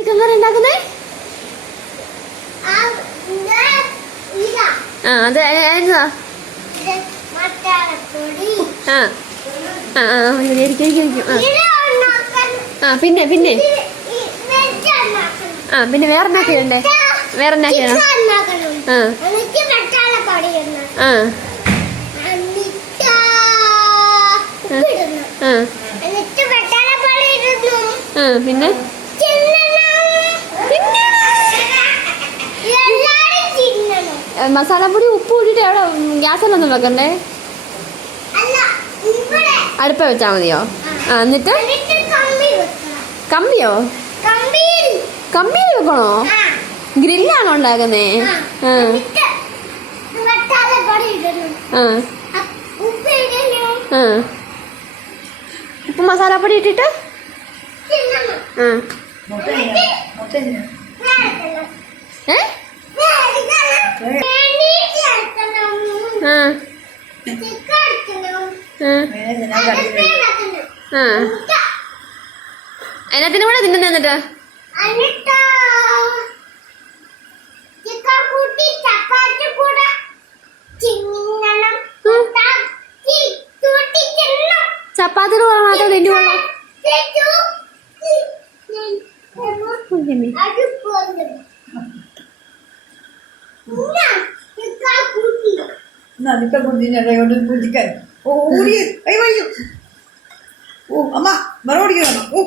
Chicken കറി ഉണ്ടാക്കുന്നേ ആ, അത് ആ ആ ആ പിന്നെ പിന്നെ. ആ പിന്നെ വേറെ എന്നാക്കിയണ്ടേ വേറെ എന്നാക്കിയാണ് ആ. ആ. ആ പിന്നെ? മസാലപ്പൊടി ഉപ്പ് കൂട്ടിയിട്ട് എവിടെ ഗ്യാസിലൊന്നും വെക്കണ്ടേ. അടുപ്പ വെച്ചാൽ മതിയോ? ആ എന്നിട്ട്. കമ്പിയോ? കമ്പിയിൽ. വെക്കണോ? ഗ്രില്ലാണോ ഉണ്ടാക്കുന്നേ? ഉപ്പ് മസാലപ്പൊടി ഇട്ടിട്ട്. ആ എന്നിട്ട് വേവിക്കണം. ഏ വേവിക്കണം. വേവിച്ച് എടുക്കണം. ആ ചിക്കൻ എടുക്കണം. ആ അതൊക്കെ ഇളക്കണം. ആ എന്നിട്ട് അതിനകത്തിന് കൂടെ തിന്നുന്ന എന്നിട്ട് എന്നിട്ട് ചിക്കൻ കൂട്ടി ചപ്പാത്തി കൂടെ തിന്നണം. കൂടെ കൂട്ടി എന്നിട്ട് ചപ്പാത്തിയുടെ കൂടെ മാത്രം തിന്നുള്ളൂ ചേച്ചു. അത് പോലും. എന്നാ നിക്ക കുഞ്ഞിനെ കൊണ്ട് ഓ ഓടി. കൈ ഓ അമ്മ ഓടിക്കണം ഓ.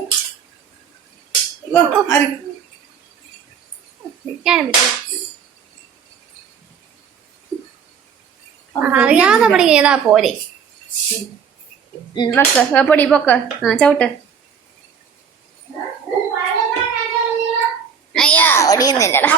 ആര്? അറിയാതെ പണി ഏതാ പോരെ. വെക്ക് പൊടി പൊക്ക്. ആ ചവിട്ട്. അയ്യാ ഒടിയുന്നില്ലടാ